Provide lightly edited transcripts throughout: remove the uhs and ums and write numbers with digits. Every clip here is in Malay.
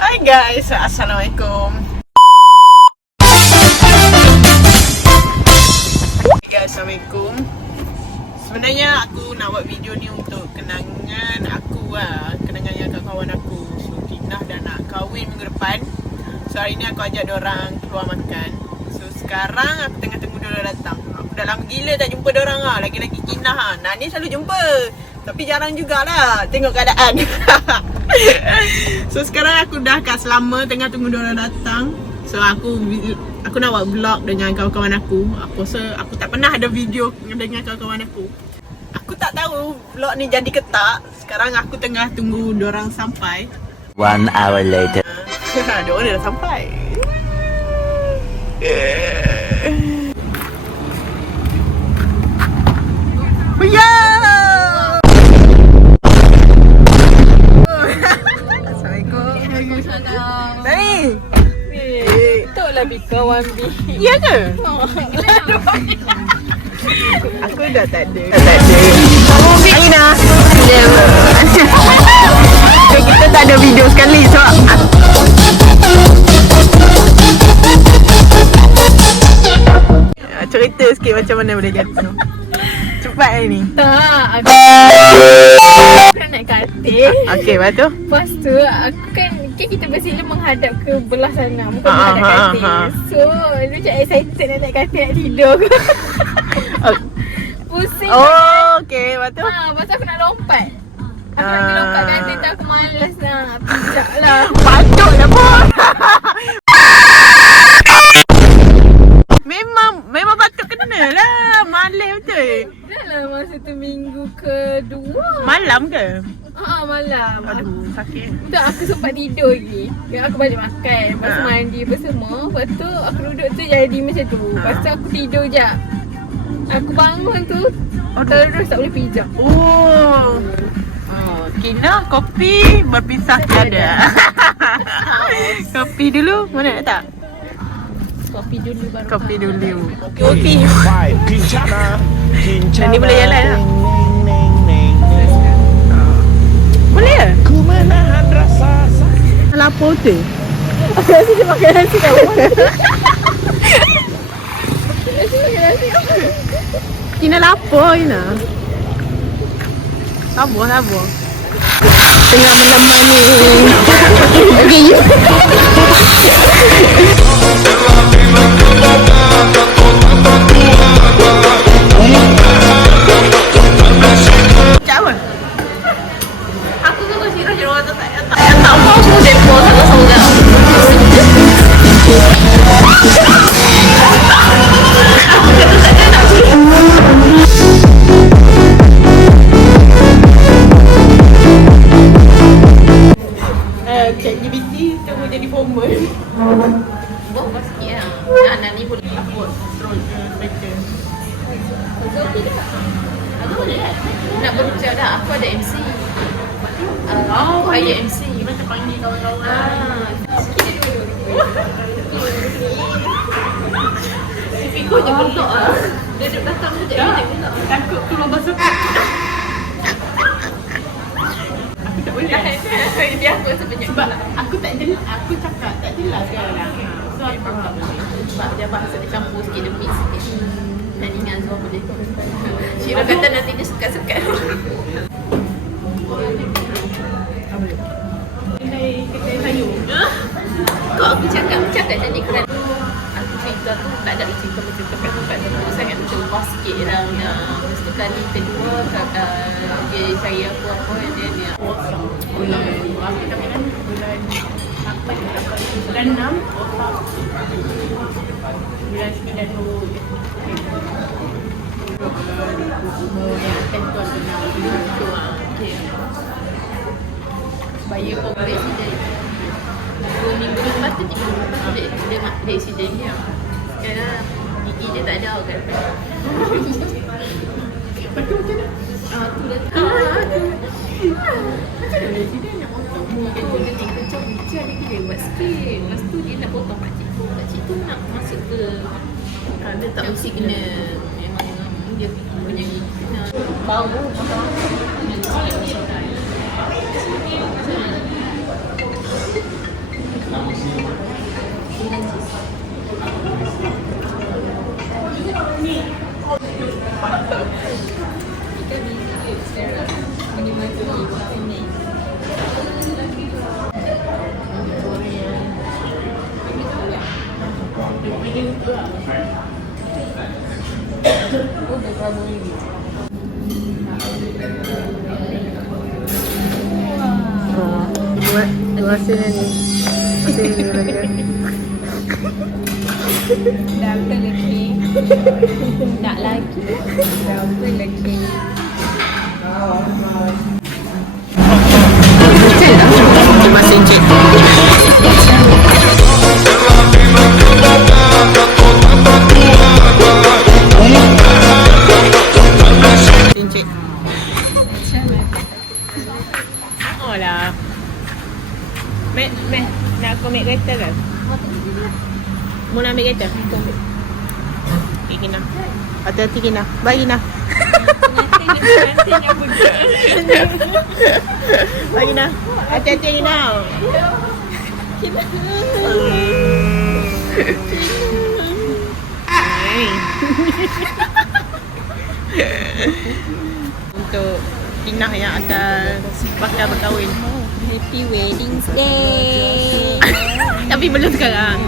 Hai guys, Assalamualaikum. Hai guys, Assalamualaikum. Sebenarnya aku nak buat video ni untuk kenangan aku lah. Kenangan yang kawan-kawan aku. So, Tina dah nak kahwin minggu depan. So, hari ni aku ajak diorang keluar makan. So, sekarang aku tengah tunggu diorang datang. Aku dah lama gila tak jumpa diorang lah. Lagi-lagi Tina lah. Nah, ni selalu jumpa. Tapi jarang jugalah tengok keadaan. So sekarang aku dah kat Selama tengah tunggu diorang datang. So aku nak buat vlog dengan kawan-kawan aku. Aku rasa aku tak pernah ada video dengan kawan-kawan aku. Aku tak tahu vlog ni jadi ke tak. Sekarang aku tengah tunggu diorang sampai. 1 hour later. Diorang dah sampai. Yeah! Nani? Betul lah Bika 1B. Ya ke? Aku dah tak ada. Aina. Kita tak ada video sekali. So cerita sikit macam mana boleh jatuh. Cepat hari ni. Tak, aku nak naik katil. Okey, lepas tu? Lepas tu aku kan kita bersila menghadap ke belah sana, bukan menghadap katil. So dia macam excited nak naik katil, nak tidur. Pusing. Oh, okey, lepas tu? Lepas tu aku nak lompat. Aku nak pergi lompat katil tu, aku malas nak pijak lah. Patutlah pun. Memang patut kena lah. Malam betul. Dah lah masa tu minggu kedua. Malam ke? Malam. Aduh, sakit. Tak, aku sempat tidur lagi. Aku balik makan, lepas tu mandi apa semua. Lepas tu aku duduk tu jadi macam tu. Lepas tu aku tidur je. Aku bangun tu, terus tak boleh pijak. Oh, Kina kopi berpisah tiada. Kopi dulu, mana nak tak? Kopi dulu baru. Kopi dulu. Okey. Kincana. Ni boleh jalan tak? Boleh ke? Ku menahan rasa Lapor tu. Aku rasa dia makan nasi kawan. Kina lapor Kina. Labur. Tengah menemani. Okey. Apa? Aku tu kasi rasa orang tak mau semua depo sangat-sangat. ChatGPT tu jadi formal. Buat sikit lah. Anak ni boleh Buat scroll baca. Aku boleh kan? Nak berucap dah, aku ada MC. Aku ada MC. Macam panggil kawan-kawan. Sikit dulu. Si Piko je bentuk lah. Dia duduk belakang tu je bentuk. Takut keluar masuk. Aku tak boleh. Dia aku rasa banyak. Sebab aku tak jelas, aku cakap tak jelas sekarang. So aku tak boleh. Sebab dia bahasa dia campur sikit, dia mix sikit. Dan ingat semua boleh. Syirah kata nanti dia sekat-sekat. Kedai sayur. Kok aku cakap jadi keren. Aku cerita tu tak ada cerita macam tempat-tempat tu sangat macam luas sikit lah. Lepas tu kali kedua dia cari aku apa dia Bulan apa namanya? Bulan 6 otak. Bulan 9 tu. Yang tentuan benar. okay. Bayar for presiden 2 minggu lepas tu 3 minggu lepas tu dia presiden dia. Sekarang gigi dia tak ada kan. Betul macam mana? Tu dah Macam mana presiden yang potong? dia kencang bincang dia kira buat sikit. Lepas tu dia nak potong pakcik tu nak masuk ke dia tak mesti kena memang dia punya kena bau dengan cheese. Kita busy sekarang menikmati ini. Masih ni. Masih ni lagi. Dah apa lagi? Tak lagi. Dah apa lagi? Terima kasih Encik. Encik. Oh lah. Mek, nak aku ambil kereta ke? Mau nak ambil kereta? Aku ambil. Okay, Gina. Hati-hati Gina. Bye Gina. Bye Gina. Hati-hati Gina. Untuk Gina yang akan bakal berkahwin. Happy wedding day. Tapi belum sekarang.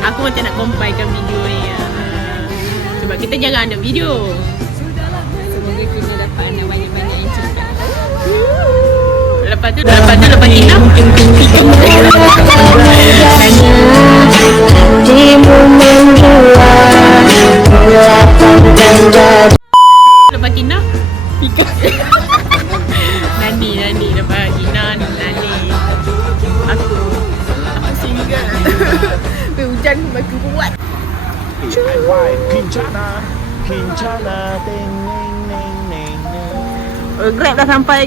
Aku macam nak compilekan video ni. Sebab kita jarang ada video. Semoga kita dapat anak banyak-banyak yang cepat. Lepas tu Gina. Lepas Gina. Nani lepas Gina Nani. Aku single. Hujan makin kuat. Kincana, Kincana, ting, ning, ning, ning, ning. Grab dah sampai.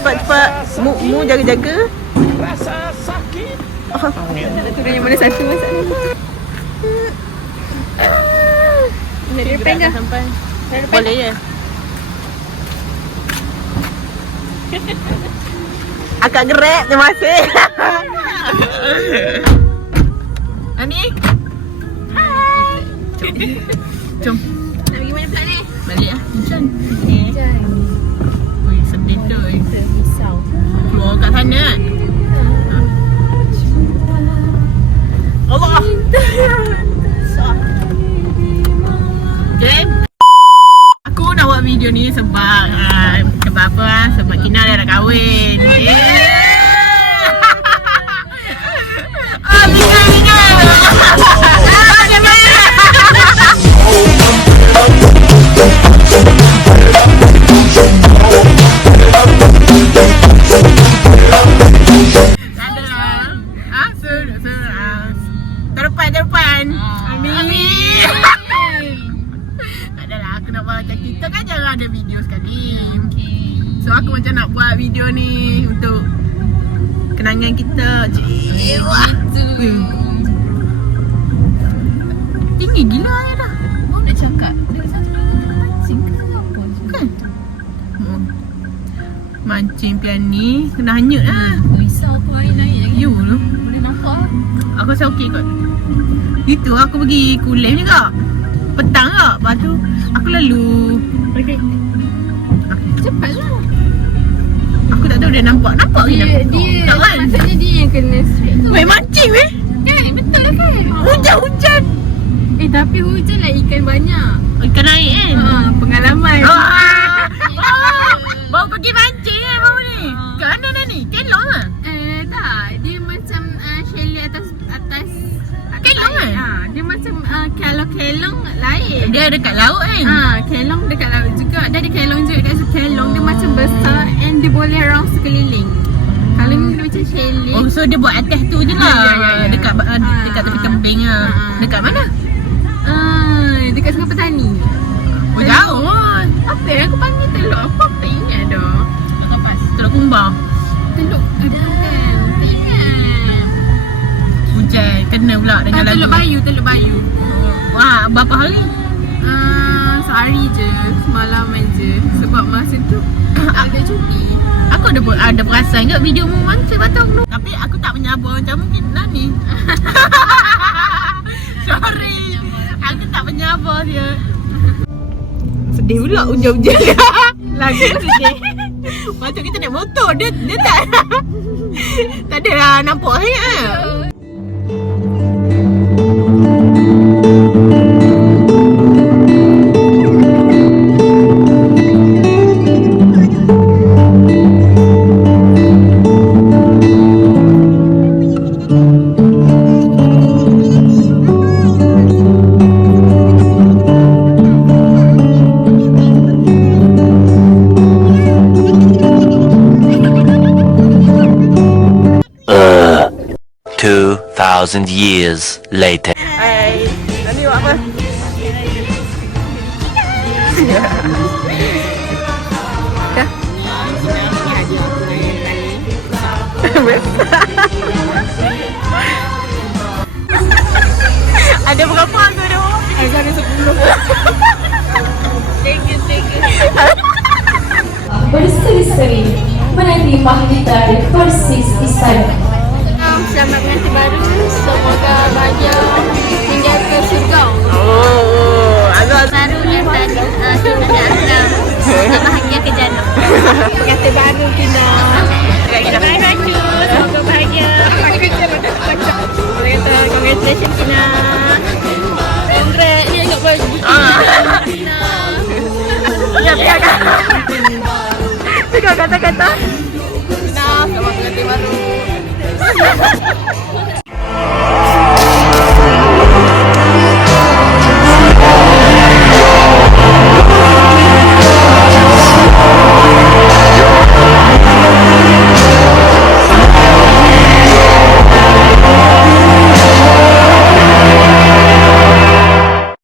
Cepat. Mu jaga-jaga. Rasa sakit. Nak turun yang mana satu masak ni? Dari depan dah sampai. Boleh je. Akak gerak, terima kasih. Ani? Hai. Jom. Nak pergi mana pula ni? Balik lah. Hujan. Hujan. Ui, sedih tu. Risau. Keluar kat sana kan? Allah. Okay. Aku nak buat video ni sebab apa? Sebab Gina dah nak kahwin. Gina. Terdepan. Amin. Adalah aku nak buat macam kita kan jarang ada video sekali. So aku macam nak buat video ni untuk kenangan kita. Wah. Tinggi gila ya dah. Mau nak cakap dari satu mancing ke apa? Kan? Mancing pian ni kena hanyut lah. Risau tu air naik lagi. You tu. Boleh nampak lah. Aku rasa okey kot. Itu aku pergi Kulim juga. Petang tak? Lepas tu aku lalu. Okay. Cepatlah. Aku tak tahu dia nampak ke tak? Dia Tak kan? maksudnya dia yang kena straight tu. Weh mancing weh. Kan? Betul lah kan? Hujan. Tapi hujan lah ikan banyak. Ikan naik kan? Pengalaman. Baru pergi mancing kan baru ni? Kat mana ni? Kelong lah? Tak. Dia macam chalet atas Kelong kan? Dia macam kelong lain. Dia dekat laut kan? Kelong dekat laut juga. Dia ada kelong juga dekat kelong. Dia macam besar and dia boleh round sekeliling. Kalau ni dia macam chalet. Oh so dia buat atas tu je lah? Ya. Dekat tepi tembing lah. Dekat mana? Dekat Sungai Petani. Oh jauh. Apa yang aku panggil teluk? Apa ingat dah? Teluk Kumbang. Teluk bukan. Tak ingat. Hujan. Kena pula dengan lagu. Teluk Bayu. Wah, berapa hari? Sehari je. Semalaman je. Sebab masa tu ada cuti. Aku ada perasan juga video mu mancing batang tu. Tapi aku tak menyabar macam mungkin Nani. Sorry. Aku tak menyabar dia. Sedih pula hujan-hujan. Lagi sedih. Macam kita naik motor, dia tak ada nampak sangat. Thousand years later. Hai, Nani buat apa? Dah. Ada berapa aku ada? Ada 10. Thank you. Berseri-seri menanti Mahdita di Persis Istana. Selamat menanti baru. Semoga bahagia hingga ke syurga. Azaz. Barunya tadi kita nak Azam. Semoga bahagia ke jannah. Pengantin baru kita. Terima kasih. Semoga